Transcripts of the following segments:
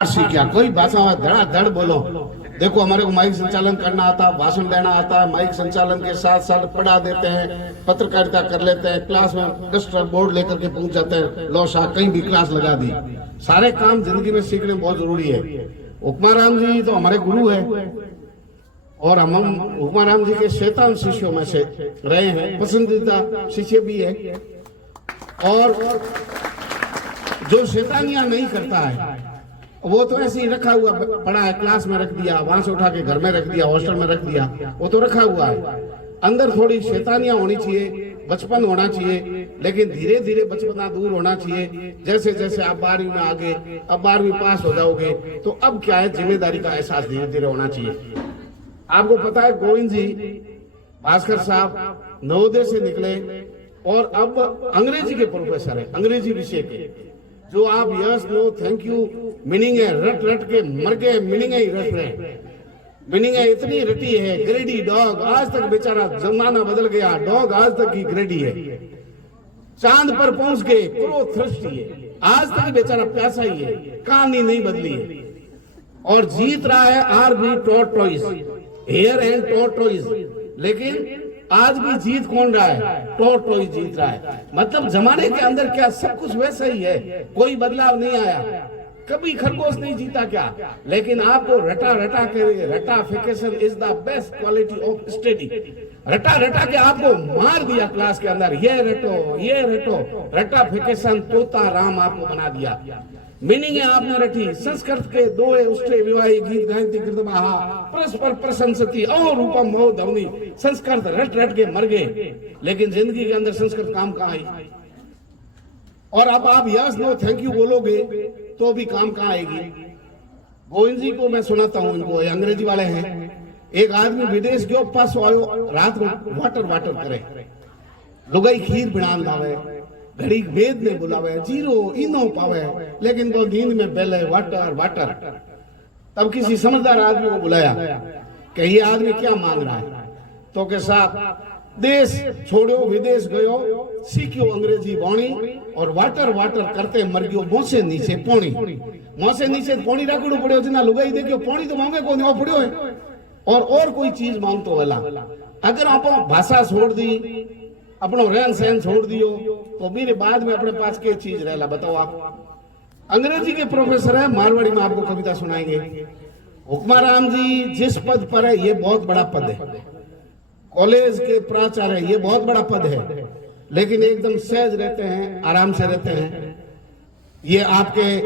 क्या कोई भाषा में धड़ाधड़ बोलो। देखो हमारे को माइक संचालन करना आता, भाषण देना आता है, माइक संचालन के साथ साथ पढ़ा देते हैं, पत्रकारिता कर लेते हैं, क्लास में डस्टर बोर्ड लेकर के पहुंच जाते हैं, लो शाह कहीं भी क्लास लगा दी। सारे काम जिंदगी में सीखने बहुत जरूरी है। उपमाराम जी तो हमारे गुरु है और हम उपमाराम जी के शैतान शिष्यों में से रहे हैं, पसंदीदा शिष्य भी है। और जो शैतानियां नहीं करता है वो तो ऐसे ही रखा हुआ पड़ा है, क्लास में रख दिया, वहां से उठा के घर में रख दिया, हॉस्टल में रख दिया, वो तो रखा हुआ है। अंदर थोड़ी शैतानियां होनी चाहिए, बचपन होना चाहिए, लेकिन धीरे धीरे बचपना दूर होना चाहिए। जैसे जैसे आप 12वीं में आगे, अब 12वीं पास हो जाओगे तो अब क्या है, जिम्मेदारी का एहसास धीरे धीरे होना चाहिए। आपको पता है गोविंद जी भास्कर साहब नवोदय से निकले और अब अंग्रेजी के प्रोफेसर है, अंग्रेजी विषय के। जो आप yes no thank you meaning है रट रट के मर गए, मीनिंग ही रट रहे, मीनिंग है इतनी रटी है। ग्रेडी डॉग आज तक बेचारा, जमाना बदल गया, डॉग आज तक की ग्रेडी है। चांद पर पहुंच गए, क्रोध थ्रस्टी है, आज तक बेचारा प्यासा ही है, कहानी नहीं बदली है। और जीत रहा है rabbit tortoise, hare and tortoise. लेकिन आज भी जीत कौन रहा है? टॉर्टोइज जीत रहा है। मतलब जमाने के अंदर क्या सब कुछ वैसा ही है, कोई बदलाव नहीं आया। कभी खरगोश नहीं जीता क्या? लेकिन आपको रटा रटा के, रटाफिकेशन is the best quality of study. रटा रटा के आपको मार दिया क्लास के अंदर, ये रटो, रटाफिकेशन तोता राम आपको बना दिया। मीनिंग है आपने रटी। संस्कृत के दो उष्टे विवाही गीत गायती कृतमाहा परस्पर प्रशंसती और रूपम मोह धवनी। संस्कृत रट रट के मर गए, लेकिन जिंदगी के अंदर संस्कृत काम कहाँ आई? और अब आप यस नो थैंक यू बोलोगे तो भी काम कहाँ आएगी? गोविंद जी को मैं सुनाता हूँ, इनको अंग्रेजी वाले हैं। एक आदमी विदेश गयो, पास आयो, रात को वाटर करे, लुगाई खीर बनान लावे, घड़ी वेद ने बुलावे, जीरो इनो पावे, लेकिन वो नींद में बेले वाटर। तब किसी समझदार आदमी को बुलाया कि ये आदमी क्या मांग रहा है? तो के साथ देश छोड़ो, विदेश गयो, सीखियो अंग्रेजी वाणी और वाटर करते मर गयो मोसे नीचे पोणी। मोसे नीचे पोणी रखड़ो पड़ो, जना लुगाई देखियो पोणी तो मांगे को नहीं पड़ो है, और कोई चीज मांगतो होला। अगर आप भाषा छोड़ दी, अपनो रहन सहन छोड़ दियो, तो मेरे बाद में अपने पास क्या चीज रहेला? बताओ आप। अंग्रेजी के प्रोफेसर है, मारवाड़ी में आपको कविता सुनाएंगे। हुक्माराम जी जिस पद पर है, ये बहुत बड़ा पद है, कॉलेज के प्राचार्य, ये बहुत बड़ा पद है, लेकिन एकदम सहज रहते हैं, आराम से रहते हैं। ये आपके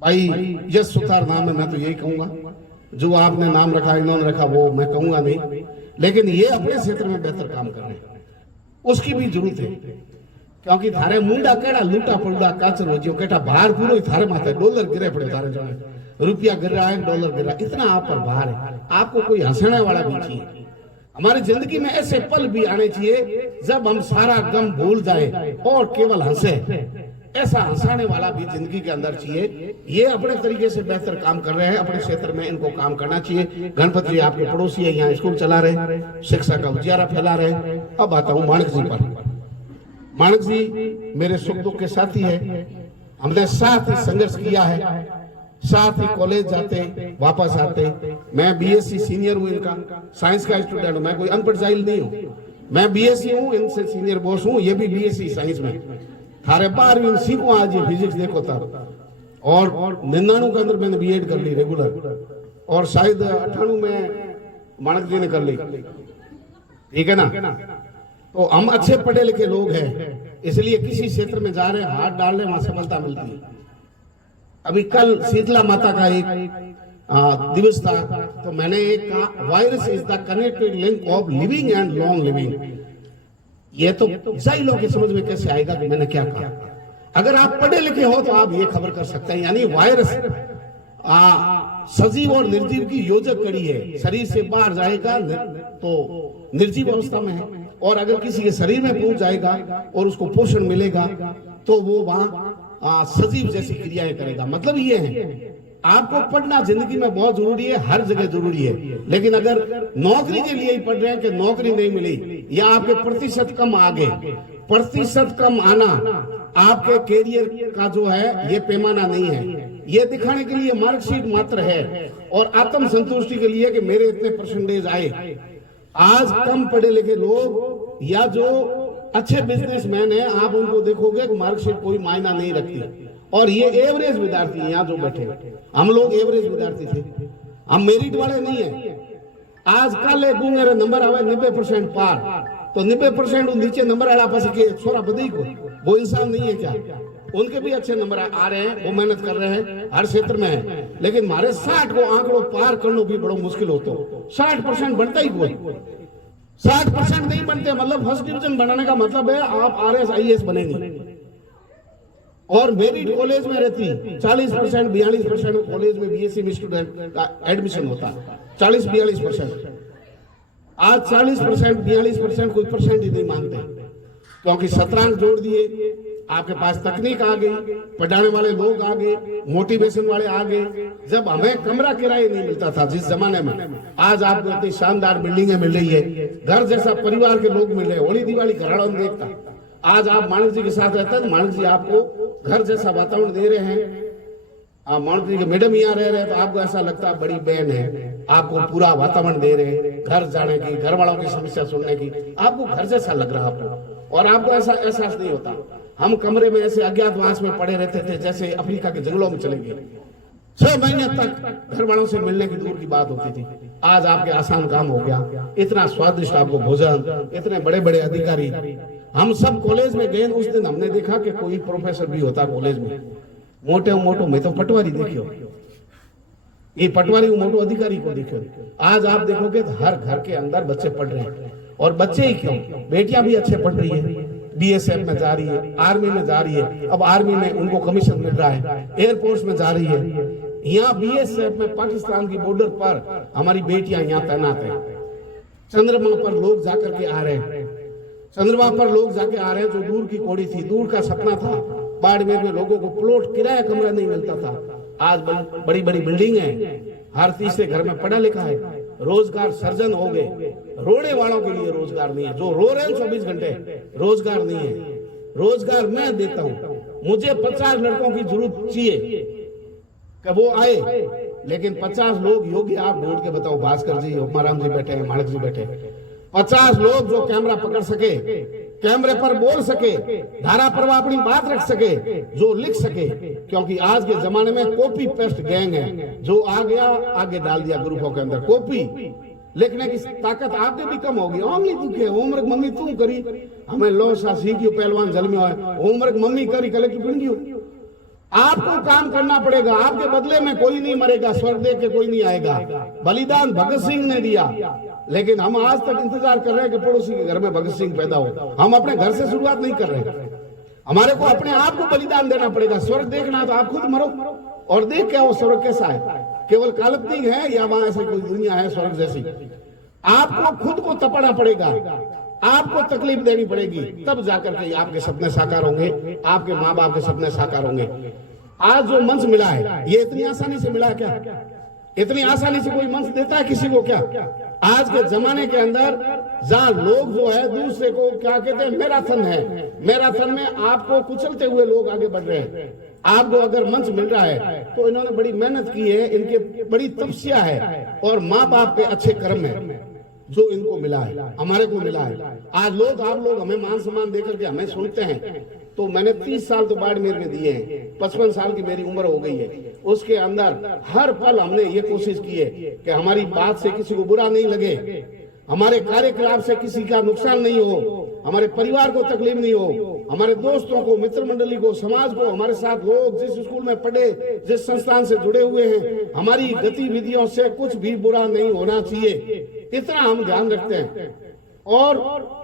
भाई यश सुतार नाम है, मैं तो यही कहूंगा। जो आपने नाम रखा, इन्होंने रखा, वो मैं कहूंगा नहीं, लेकिन ये अपने क्षेत्र में बेहतर काम कर रहे हैं, उसकी भी जरूरत है। क्योंकि थारे मुंडा केड़ा लूटा पड़ा काचर हो जियो, केटा भार पूरो थारे माथे, डॉलर गिरे पड़े थारे जाने, रुपया गिर रहा है, डॉलर गिर रहा है, इतना आप पर भार है। आपको कोई हंसने वाला भी चाहिए। हमारी जिंदगी में ऐसे पल भी आने चाहिए जब हम सारा गम भूल जाए और केवल हंसे। ऐसा हंसाने वाला भी जिंदगी के अंदर चाहिए। ये अपने तरीके से बेहतर काम कर रहे हैं, अपने क्षेत्र में इनको काम करना चाहिए। गणपति जी आपके पड़ोसी है, यहाँ स्कूल चला रहे, शिक्षा का उजियारा फैला रहे। अब आता हूँ माणक जी पर। माणक जी मेरे सुख दुख के साथी है, हमने साथ ही संघर्ष किया है, साथ ही कॉलेज जाते वापस आते। मैं बीएससी सीनियर हूँ इनका, साइंस का स्टूडेंट हूँ, मैं कोई अनपढ़ जाहिल नहीं हूँ। मैं बीएससी हूँ, इनसे सीनियर बॉस हूँ, ये भी बीएससी साइंस में। थारे 12वीं सीखो आज ये फिजिक्स देखो तब। और 99 के अंदर मैंने बीएड कर ली रेगुलर, और शायद 98 में माणक जी ने कर ली, ठीक है ना? तो हम अच्छे पढ़े लिखे लोग हैं, इसलिए किसी क्षेत्र में जा रहे हैं, हाथ डाल रहे, वहां सफलता मिलती है। अभी कल शीतला माता का एक दिवस था, तो मैंने एक कहा, virus is the connected link of living and long living. ये तो जाहिल लोग की समझ में कैसे आएगा कि मैंने क्या कहा? अगर आप पढ़े लिखे हो तो आप ये खबर कर सकते हैं। यानी वायरस सजीव और निर्जीव की योजक कड़ी है। शरीर से बाहर जाएगा तो निर्जीव अवस्था में है, और अगर किसी के शरीर में पहुंच जाएगा और उसको पोषण मिलेगा तो वो वहां सजीव जैसी क्रियाएं करेगा। मतलब ये है, आपको पढ़ना जिंदगी में बहुत जरूरी है, हर जगह जरूरी है। लेकिन अगर नौकरी के लिए ही पढ़ रहे हैं कि नौकरी नहीं मिली, या आपके प्रतिशत कम आ गए, प्रतिशत कम आना आपके कैरियर का जो है ये पैमाना नहीं है। ये दिखाने के लिए मार्कशीट मात्र है और आत्म संतुष्टि के लिए कि मेरे इतने परसेंटेज आए। आज कम पढ़े लिखे लोग या जो अच्छे बिजनेसमैन है, आप उनको देखोगे कि मार्कशीट कोई मायना नहीं रखती। और ये एवरेज विद्यार्थी हैं यहाँ जो बैठे, हम लोग एवरेज विद्यार्थी थे, हम मेरिट वाले नहीं है। आज कल एक मेरे नंबर आवे 90% पार, तो 90% नीचे नंबर आया पास के छोरा बदई को वो इंसान नहीं है क्या? उनके भी अच्छे नंबर आ रहे हैं, वो मेहनत कर रहे हैं, हर क्षेत्र में है। लेकिन हमारे 60 को आंकड़ों पार करना भी बड़ा मुश्किल होता। 60% बनता ही कोई 60% नहीं बनते। मतलब फर्स्ट डिवीजन बनाने का मतलब है आप RS IAS बनेंगे। और मेरिट कॉलेज में रहती 40% 42% कॉलेज में BSc में स्टूडेंट का एडमिशन होता है, 40-42%। आज 40% 42% कोई परसेंट ही नहीं मानते, क्योंकि शतरंज जोड़ दिए, आपके पास तकनीक आ गई, पढ़ाने वाले लोग आ गए, मोटिवेशन वाले आ गए। जब हमें कमरा किराया नहीं मिलता था जिस जमाने में, आज आपको इतनी शानदार बिल्डिंगें मिल रही है, घर जैसा परिवार के लोग मिल रहे हैं। होली दिवाली घराड़ा में देखता, आज आप मानक जी के साथ रहते हैं, मानक जी आपको घर जैसा वातावरण दे रहे हैं। आप मानक जी के मैडम यहाँ रह रहे हैं तो आपको ऐसा लगता है बड़ी बहन है, आपको पूरा वातावरण दे रहे हैं, घर जाने की, घर वालों की समस्या सुनने की, आपको घर जैसा लग रहा है आपको, और आपको ऐसा एहसास नहीं होता। हम कमरे में ऐसे अज्ञातवास में पड़े रहते थे जैसे अफ्रीका के जंगलों में चले गए। 6 महीने तक घर वालों से मिलने की दूर की बात होती थी। आज आपके आसान काम हो गया, इतना स्वादिष्ट आपको भोजन, इतने बड़े बड़े अधिकारी। हम सब कॉलेज में गए, उस दिन हमने देखा कि कोई प्रोफेसर भी होता कॉलेज में, मोटे मोटो में तो पटवारी देखियो, ये पटवारी को मोटो अधिकारी को देखियो। आज आप देखोगे तो हर घर के अंदर बच्चे पढ़ रहे हैं, और बच्चे ही क्यों, बेटियां भी अच्छे पढ़ रही है, BSF में जा रही है, आर्मी में जा रही है, अब आर्मी में उनको कमीशन मिल रहा है, एयरफोर्स में जा रही है। यहाँ BSF में पाकिस्तान की बॉर्डर पर हमारी बेटियां यहाँ तैनात है। चंद्रमा पर लोग जाकर के आ रहे हैं, चंद्रमा पर लोग जाके आ रहे हैं। जो दूर की कोड़ी थी, दूर का सपना था, बाड़मेर में लोगों को प्लॉट किराया कमरा नहीं मिलता था, आज बड़ी बड़ी बिल्डिंग है, हर तीसरे घर में पढ़ा लिखा है, रोजगार सर्जन हो गए। रोने वालों के लिए रोजगार नहीं है, जो रो रहे हैं 24 घंटे, रोजगार नहीं है। रोजगार मैं देता हूं, मुझे 50 लड़कों की जरूरत चाहिए कि वो आए, लेकिन 50 लोग योग्य आप ढूंढ के बताओ। भास्कर जी, हुक्माराम जी बैठे हैं, माणक जी बैठे हैं, 50 लोग जो कैमरा पकड़ सके, कैमरे पर बोल सके, धारा प्रवाह अपनी बात रख सके, जो लिख सके। क्योंकि आज के जमाने में कॉपी पेस्ट गैंग है, जो आ गया आगे डाल दिया ग्रुपों के अंदर। कॉपी लिखने की ताकत आपके भी कम होगी। ओंगली दुखे, होमवर्क मम्मी तू करी, हमें लो सा सीखियो पहलवान जल में है, होमवर्क मम्मी करी कलेक्टर बन गयो। आपको काम करना पड़ेगा, आपके बदले में कोई नहीं मरेगा, स्वर्ग देख के कोई नहीं आएगा। बलिदान भगत सिंह ने दिया, लेकिन हम आज तक इंतजार कर रहे हैं कि पड़ोसी के घर में भगत सिंह पैदा हो। हम अपने घर से शुरुआत नहीं कर रहे, हमारे को अपने आप को बलिदान देना पड़ेगा। स्वर्ग देखना तो आप खुद मरो और देख के वो स्वर्ग कैसा है, केवल काल्पनिक है या वहां ऐसी कोई दुनिया है स्वर्ग जैसी। आपको खुद को तपना पड़ेगा, आपको तकलीफ देनी पड़ेगी, तब जाकर के आपके सपने साकार होंगे, आपके माँ बाप के सपने साकार होंगे। आज जो मंच मिला है, ये इतनी आसानी से मिला है क्या? इतनी आसानी से कोई मंच देता है किसी को क्या? आज के जमाने के अंदर जहाँ लोग जो है दूसरे को क्या कहते हैं, मैराथन है, मैराथन में आपको कुचलते हुए लोग आगे बढ़ रहे हैं। आपको अगर मंच मिल रहा है तो इन्होंने बड़ी मेहनत की है, इनके बड़ी तपस्या है और माँ बाप के अच्छे कर्म है जो इनको मिला है, हमारे को मिला है। आज लोग आप लोग हमें मान सम्मान देकर के हमें सुनते हैं। तो मैंने 30 साल तो बाड़मेर में दिए हैं, 55 साल की मेरी उम्र हो गई है। उसके अंदर हर पल हमने ये कोशिश की है कि हमारी बात से किसी को बुरा नहीं लगे, हमारे कार्यकलाप से किसी का नुकसान नहीं हो, हमारे परिवार को तकलीफ नहीं हो, हमारे दोस्तों को, मित्र मंडली को, समाज को, हमारे साथ लोग जिस स्कूल में पढ़े, जिस संस्थान से जुड़े हुए हैं, हमारी गतिविधियों से कुछ भी बुरा नहीं होना चाहिए। इतना हम ध्यान रखते हैं और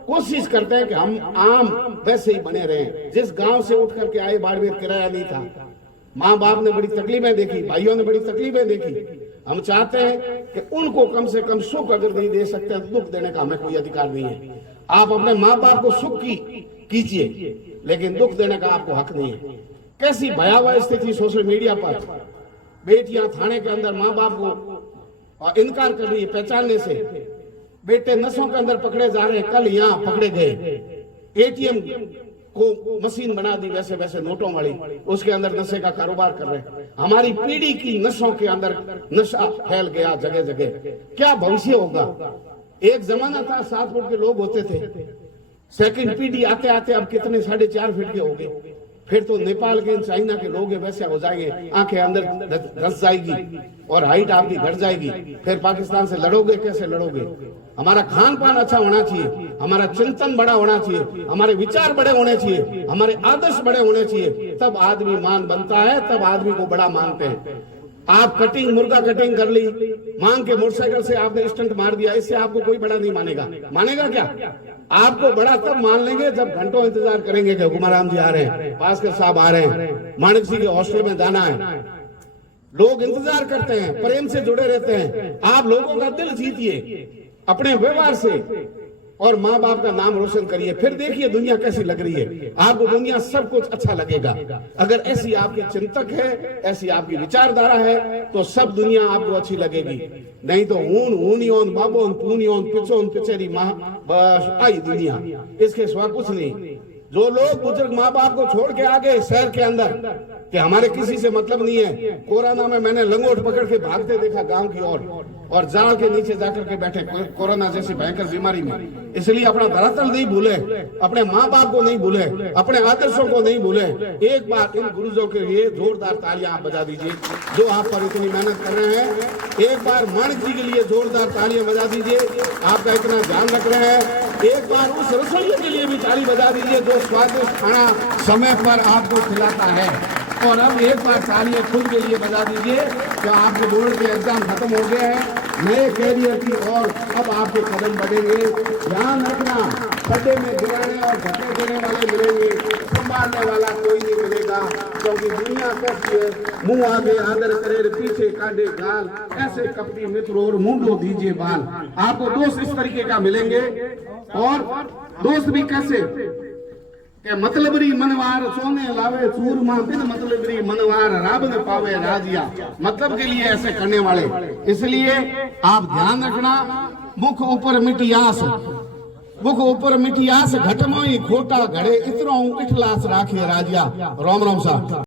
कोशिश करते हैं कि हम आम वैसे ही बने रहें। जिस गांव से उठ करके आए, बाड़मेर किराया नहीं था, माँ बाप ने बड़ी तकलीफें देखी, भाइयों ने बड़ी तकलीफें देखी। हम चाहते हैं कि उनको कम से कम सुख अगर नहीं दे सकते तो दुख देने का हमें कोई अधिकार नहीं है। आप अपने माँ बाप को सुख कीजिए, लेकिन दुख देने का आपको हक नहीं है। कैसी भयावह स्थिति सोशल मीडिया पर, बेटियां थाने के अंदर माँ बाप को इनकार कर रही है पहचानने से, बेटे नशों के अंदर पकड़े जा रहे हैं। कल यहाँ पकड़े गए, ATM को मशीन बना दी वैसे वैसे नोटों वाली, उसके अंदर नशे का कारोबार कर रहे हैं। हमारी पीढ़ी की नशों के अंदर नशा फैल गया जगह जगह। क्या भविष्य होगा? एक जमाना था 7 फुट के लोग होते थे, सेकंड पीढ़ी आते आते अब कितने 4.5 फीट के हो गए। फिर तो नेपाल के चाइना के लोग वैसे हो जाएंगे, आंखें अंदर धंस जाएगी और हाइट आपकी घट जाएगी। फिर पाकिस्तान से लड़ोगे, कैसे लड़ोगे? हमारा खान पान अच्छा होना चाहिए, हमारा चिंतन बड़ा होना चाहिए, हमारे विचार बड़े होने चाहिए, हमारे आदर्श बड़े होने चाहिए, तब आदमी मान बनता है, तब आदमी को बड़ा मानते हैं। आप कटिंग, मुर्गा कटिंग कर ली, मांग के मोटरसाइकिल से आपने स्टंट मार दिया, इससे आपको कोई बड़ा नहीं मानेगा। मानेगा क्या? आपको बड़ा तब मान लेंगे जब घंटों इंतजार करेंगे कि हुकुमाराम जी आ रहे हैं, भास्कर साहब आ रहे हैं, माणिक जी के हॉस्टल में जाना है। लोग इंतजार करते हैं, प्रेम से जुड़े रहते हैं। आप लोगों का दिल जीतिए अपने व्यवहार से और माँ बाप का नाम रोशन करिए, फिर देखिए दुनिया कैसी लग रही है। आपको दुनिया सब कुछ अच्छा लगेगा। अगर ऐसी आपकी चिंतक है, ऐसी आपकी विचारधारा है, तो सब दुनिया आपको अच्छी लगेगी। नहीं तो ऊनियोन बाबोन पूनियोन पिचोन पिचेरी माँ बस आई दुनिया, इसके सिवा कुछ नहीं। जो लोग बुजुर्ग माँ बाप को छोड़ के आ गए शहर के अंदर कि हमारे किसी से मतलब नहीं है, कोरोना में मैंने लंगोट पकड़ के भागते देखा गांव की ओर, और जाल के नीचे जाकर के बैठे कोरोना जैसी भयंकर बीमारी में। इसलिए अपना धरातल नहीं भूले, अपने माँ बाप को नहीं भूले, अपने आदर्शों को नहीं भूले। एक बार इन गुरुजों के लिए जोरदार तालियां आप बजा दीजिए जो आप पर इतनी मेहनत कर रहे हैं। एक बार माणिक जी के लिए जोरदार तालियां बजा दीजिए, आपका इतना ध्यान रख रहे हैं। एक बार उस रसोइये के लिए भी ताली बजा दीजिए जो स्वादिष्ट खाना समय पर आपको खिलाता है। और अब एक बार तालियां खुद के लिए बजा दीजिए कि आपके बोर्ड के एग्जाम खत्म हो गए हैं, नए कैरियर की ओर अब आपके कदम बढ़ेंगे। ध्यान रखना, खड्डे में गिराने और धक्के देने वाले मिलेंगे, संभालने वाला कोई नहीं मिलेगा। क्योंकि दुनिया कैसी है, मुंह आगे आदर करे, पीछे काटे गाल, ऐसे कपटी मित्र और मुंडो दीजिए बाल। आपको दोस्त इस तरीके का मिलेंगे। और दोस्त भी कैसे के मतलबरी मनवार सोने लावे चूरमा, बिन मतलबरी मनवार राब न पावे राजिया। मतलब के लिए ऐसे करने वाले, इसलिए आप ध्यान रखना। मुख ऊपर मिटियास, मुख ऊपर मिटियास, घटमोई खोटा घड़े, इतरो इठलास राखे राजिया। राम राम साहब।